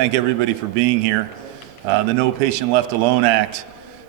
Thank everybody for being here. The No Patient Left Alone Act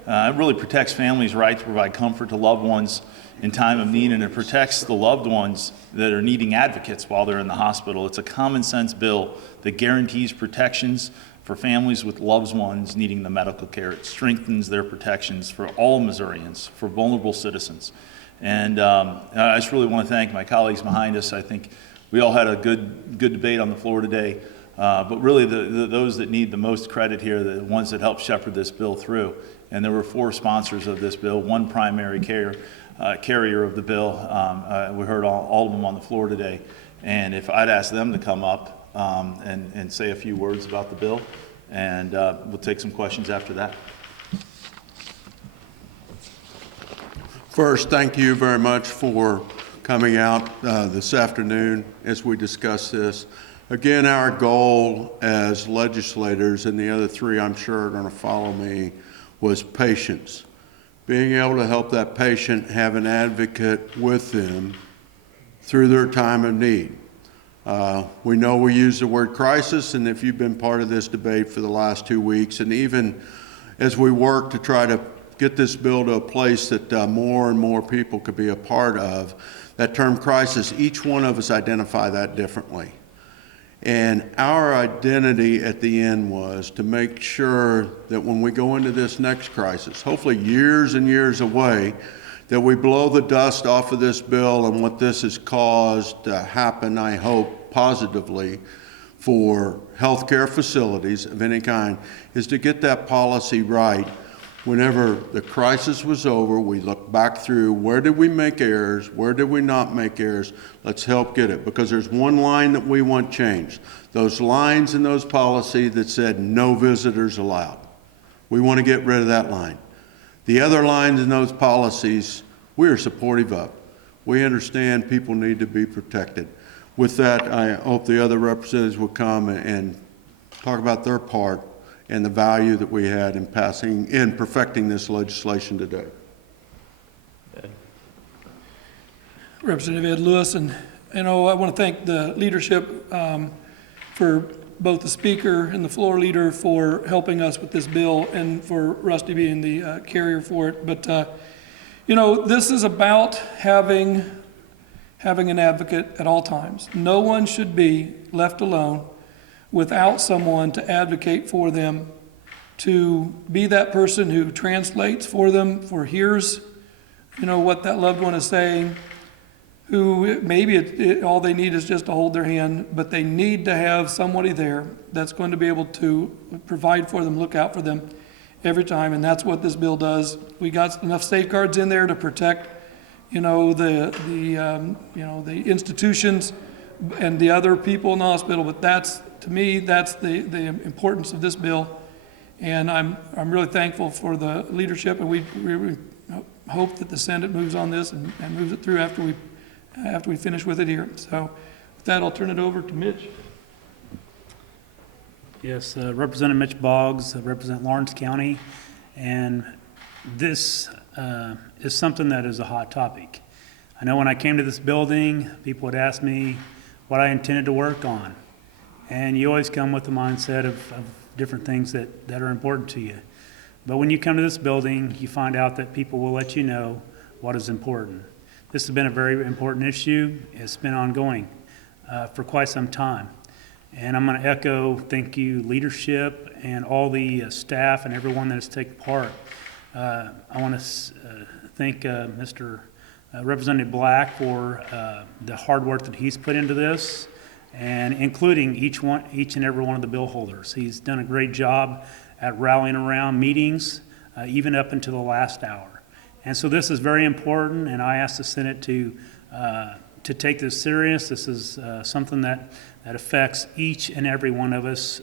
it really protects families' right to provide comfort to loved ones in time of need, and it protects the loved ones that are needing advocates while they're in the hospital. It's a common sense bill that guarantees protections for families with loved ones needing the medical care. It strengthens their protections for all Missourians, for vulnerable citizens. And I just really want to thank my colleagues behind us. I think we all had a good debate on the floor today. But really, those that need the most credit here, the ones that helped shepherd this bill through. And there were 4 sponsors of this bill, 1 primary carrier of the bill. We heard all of them on the floor today. And if I'd ask them to come up and say a few words about the bill, and we'll take some questions after that. First, thank you very much for coming out this afternoon as we discuss this. Again, our goal as legislators, and the other 3 I'm sure are going to follow me, was patience. Being able to help that patient have an advocate with them through their time of need. We know we use the word crisis, and if you've been part of this debate for the last 2 weeks, and even as we work to try to get this bill to a place that more and more people could be a part of, that term crisis, each one of us identify that differently. And our identity at the end was to make sure that when we go into this next crisis, hopefully years and years away, that we blow the dust off of this bill and what this has caused to happen, I hope, positively for healthcare facilities of any kind, is to get that policy right. Whenever the crisis was over, we look back through where did we make errors, where did we not make errors, let's help get it. Because there's one line that we want changed. Those lines in those policies that said no visitors allowed. We want to get rid of that line. The other lines in those policies, we are supportive of. We understand people need to be protected. With that, I hope the other representatives will come and talk about their part and the value that we had in perfecting this legislation today. Representative Ed Lewis, and I want to thank the leadership for both the speaker and the floor leader for helping us with this bill, and for Rusty being the carrier for it. But this is about having an advocate at all times. No one should be left alone without someone to advocate for them, to be that person who translates for them, for hears, what that loved one is saying, who maybe all they need is just to hold their hand, but they need to have somebody there that's going to be able to provide for them, look out for them every time, and that's what this bill does. We got enough safeguards in there to protect, the institutions and the other people in the hospital, but to me, that's the importance of this bill, and I'm really thankful for the leadership, and we hope that the Senate moves on this and moves it through after we finish with it here. So with that, I'll turn it over to Mitch. Yes, Representative Mitch Boggs, represent Lawrence County, and this is something that is a hot topic. I know when I came to this building, people would ask me what I intended to work on. And you always come with the mindset of different things that are important to you. But when you come to this building, you find out that people will let you know what is important. This has been a very important issue. It's been ongoing for quite some time. And I'm going to echo thank you, leadership, and all the staff and everyone that has taken part. I want to thank Mr. Representative Black for the hard work that he's put into this, and including each and every one of the bill holders. He's done a great job at rallying around meetings, even up until the last hour. And so this is very important, and I ask the Senate to take this serious. This is something that affects each and every one of us,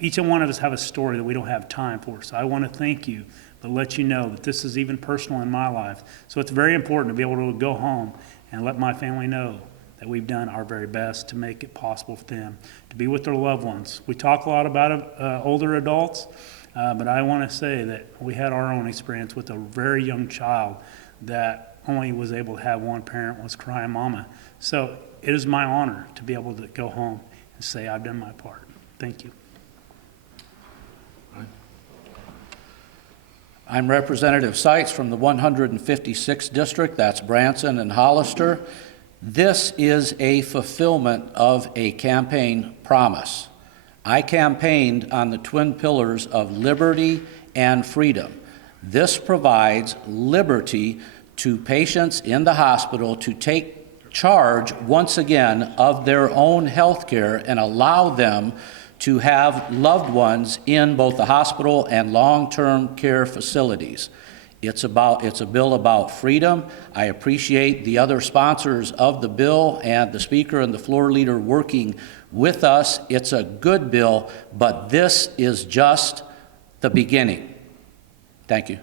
each and one of us have a story that we don't have time for. So I want to thank you, but let you know that this is even personal in my life. So it's very important to be able to go home and let my family know that we've done our very best to make it possible for them to be with their loved ones. We talk a lot about older adults, but I want to say that we had our own experience with a very young child that only was able to have one parent was crying mama. So it is my honor to be able to go home and say, I've done my part. Thank you. I'm Representative Seitz from the 156th District, that's Branson and Hollister. This is a fulfillment of a campaign promise. I campaigned on the twin pillars of liberty and freedom. This provides liberty to patients in the hospital to take charge once again of their own health care and allow them to have loved ones in both the hospital and long-term care facilities. It's a bill about freedom. I appreciate the other sponsors of the bill and the speaker and the floor leader working with us. It's a good bill, but this is just the beginning. Thank you.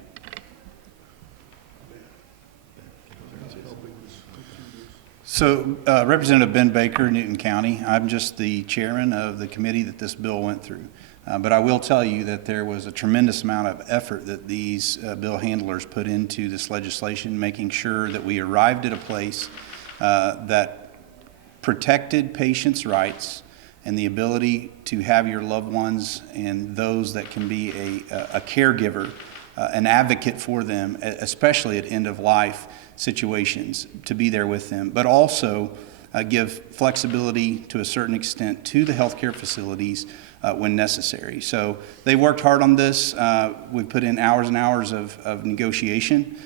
So Representative Ben Baker, Newton County. I'm just the chairman of the committee that this bill went through. But I will tell you that there was a tremendous amount of effort that these bill handlers put into this legislation, making sure that we arrived at a place that protected patients' rights and the ability to have your loved ones and those that can be a caregiver, an advocate for them, especially at end-of-life situations, to be there with them, but also give flexibility to a certain extent to the healthcare facilities when necessary. So they worked hard on this. We put in hours and hours of negotiation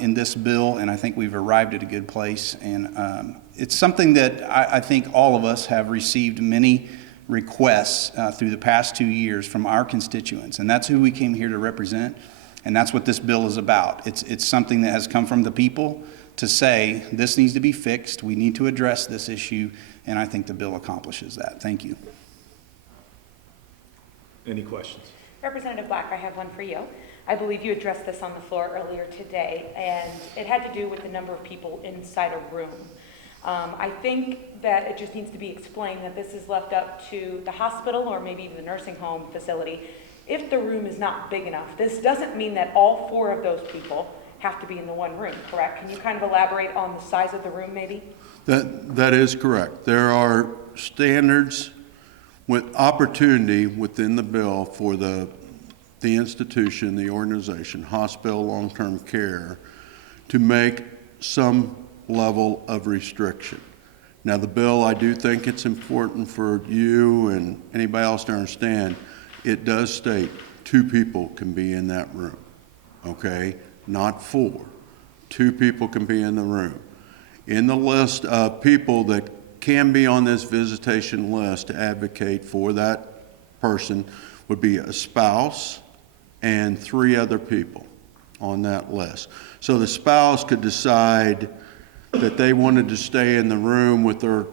in this bill, and I think we've arrived at a good place. And it's something that I think all of us have received many requests through the past 2 years from our constituents, and that's who we came here to represent. And that's what this bill is about. It's something that has come from the people to say this needs to be fixed, we need to address this issue, and I think the bill accomplishes that. Thank you. Any questions? Representative Black, I have one for you. I believe you addressed this on the floor earlier today, and it had to do with the number of people inside a room. I think that it just needs to be explained that this is left up to the hospital or maybe even the nursing home facility. If the room is not big enough, this doesn't mean that all 4 of those people have to be in the one room, correct? Can you kind of elaborate on the size of the room maybe? That is correct. There are standards with opportunity within the bill for the institution, the organization, hospital, long-term care, to make some level of restriction. Now, the bill, I do think it's important for you and anybody else to understand, it does state 2 people can be in that room, okay? Not 4. 2 people can be in the room. In the list of people that can be on this visitation list to advocate for that person would be a spouse and 3 other people on that list. So the spouse could decide that they wanted to stay in the room with their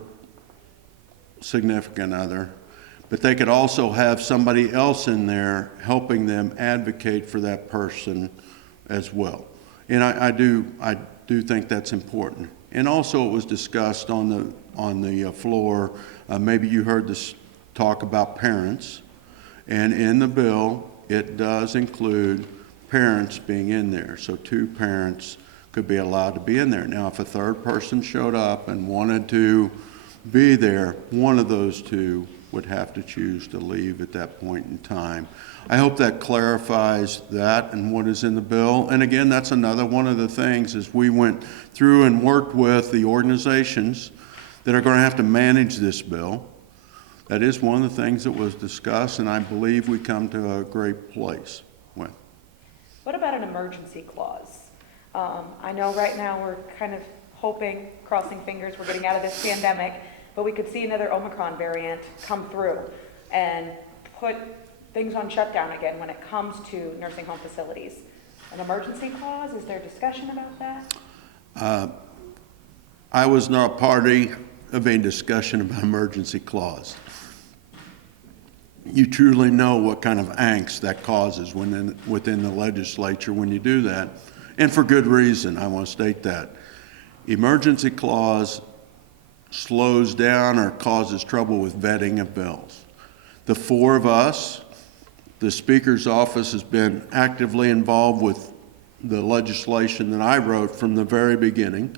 significant other, but they could also have somebody else in there helping them advocate for that person as well. And I do think that's important. And also it was discussed on the floor, maybe you heard this talk about parents, and in the bill it does include parents being in there. So 2 parents could be allowed to be in there. Now if a 3rd person showed up and wanted to be there, one of those 2 would have to choose to leave at that point in time. I hope that clarifies that and what is in the bill. And again, that's another one of the things as we went through and worked with the organizations that are going to have to manage this bill. That is one of the things that was discussed, and I believe we come to a great place with. What about an emergency clause? I know right now we're kind of hoping, crossing fingers, we're getting out of this pandemic, but we could see another Omicron variant come through and put things on shutdown again when it comes to nursing home facilities. An emergency clause, is there discussion about that? I was not a party of any discussion about emergency clause. You truly know what kind of angst that causes within the legislature when you do that, and for good reason, I want to state that. Emergency clause slows down or causes trouble with vetting of bills. The 4 of us, the Speaker's office has been actively involved with the legislation that I wrote from the very beginning.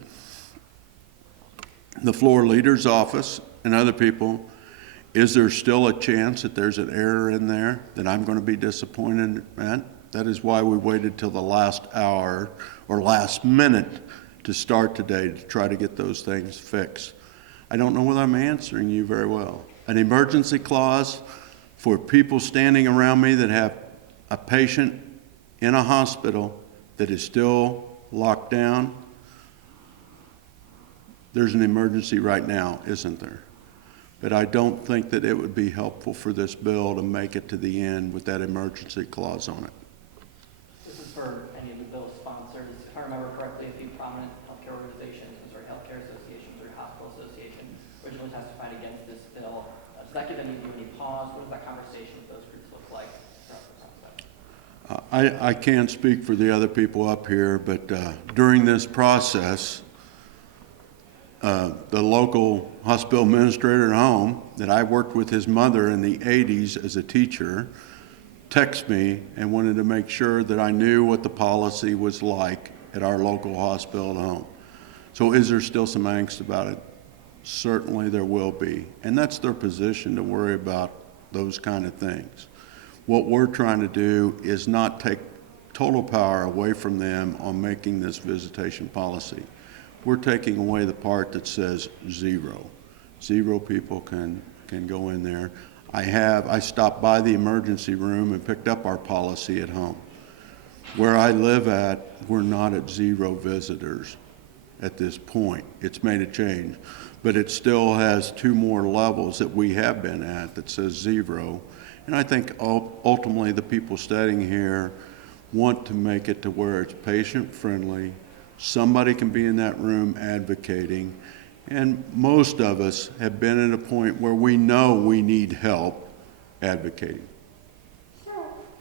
The floor leader's office and other people, Is there still a chance that there's an error in there that I'm going to be disappointed at? That is why we waited till the last hour or last minute to start today to try to get those things fixed. I don't know whether I'm answering you very well. An emergency clause for people standing around me that have a patient in a hospital that is still locked down. There's an emergency right now, isn't there? But I don't think that it would be helpful for this bill to make it to the end with that emergency clause on it. This is for any of the bill sponsors. If I remember correctly, a few prominent healthcare organizations, Missouri Healthcare Association, Missouri Hospital Association, originally testified against this bill. Does that give any of you any pause? What does that conversation with those groups look like throughout the process? I can't speak for the other people up here, but during this process, the local hospital administrator at home that I worked with his mother in the 80s as a teacher texted me and wanted to make sure that I knew what the policy was like at our local hospital at home. So is there still some angst about it? Certainly there will be. And that's their position to worry about those kind of things. What we're trying to do is not take total power away from them on making this visitation policy. We're taking away the part that says zero. Zero people can go in there. I stopped by the emergency room and picked up our policy at home. Where I live at, we're not at zero visitors at this point. It's made a change, but it still has 2 more levels that we have been at that says zero. And I think ultimately the people studying here want to make it to where it's patient-friendly. Somebody can be in that room advocating, and most of us have been at a point where we know we need help advocating. So,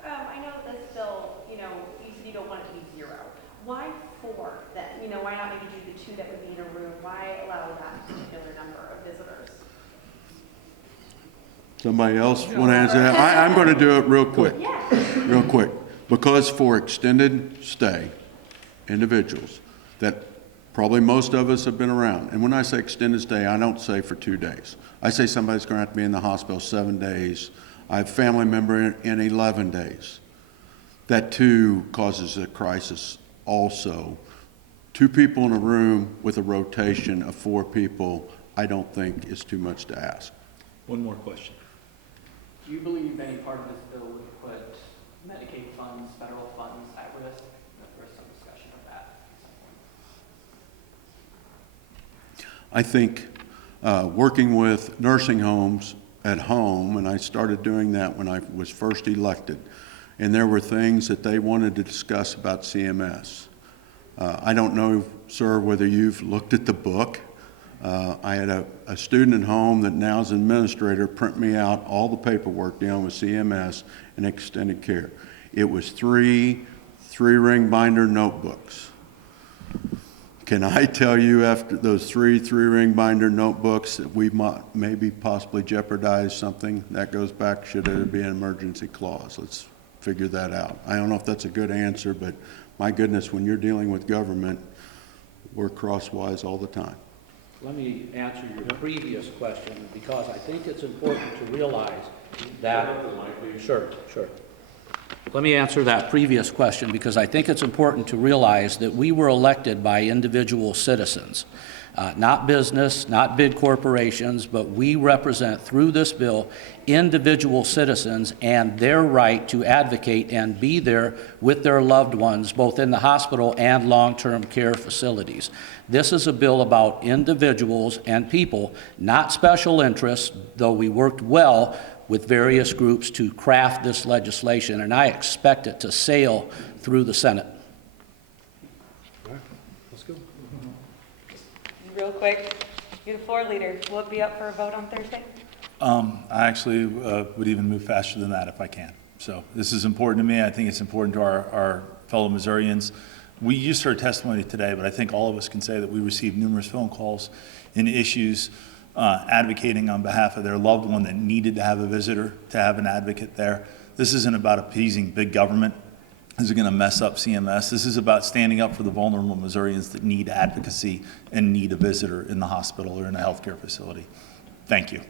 I know this bill, you said you don't want it to be 0. Why 4 then? Why not maybe do the 2 that would be in a room? Why allow that particular number of visitors? Somebody else want to answer that? I'm going to do it real quick. Real quick. Because for extended stay, individuals that probably most of us have been around, and when I say extended stay, I don't say for 2 days. I say somebody's going to have to be in the hospital 7 days. I have a family member in 11 days. That too causes a crisis also. 2 people in a room with a rotation of 4 people, I don't think is too much to ask. One more question. Do you believe any part of this bill would put Medicaid funds, federal funds at risk? There was some discussion of that at some point. I think working with nursing homes at home, and I started doing that when I was first elected, and there were things that they wanted to discuss about CMS. I don't know, sir, whether you've looked at the book. I had a student at home that now is an administrator print me out all the paperwork dealing with CMS and extended care. It was 3 3-ring binder notebooks. Can I tell you after those 3 3-ring binder notebooks that we might maybe possibly jeopardize something? That goes back, should there be an emergency clause? Let's figure that out. I don't know if that's a good answer, but my goodness, when you're dealing with government, we're crosswise all the time. Let me answer your previous question, because I think it's important to realize that... Sure. Let me answer that previous question, because I think it's important to realize that we were elected by individual citizens, not business, not big corporations, but we represent, through this bill, individual citizens and their right to advocate and be there with their loved ones, both in the hospital and long-term care facilities. This is a bill about individuals and people, not special interests, though we worked well with various groups to craft this legislation, and I expect it to sail through the Senate. Real quick, you're the floor leader. Will it be up for a vote on Thursday? I actually would even move faster than that if I can. So this is important to me. I think it's important to our fellow Missourians. We just heard testimony today, but I think all of us can say that we received numerous phone calls and issues advocating on behalf of their loved one that needed to have a visitor, to have an advocate there. This isn't about appeasing big government. This is going to mess up CMS. This is about standing up for the vulnerable Missourians that need advocacy and need a visitor in the hospital or in a healthcare facility. Thank you.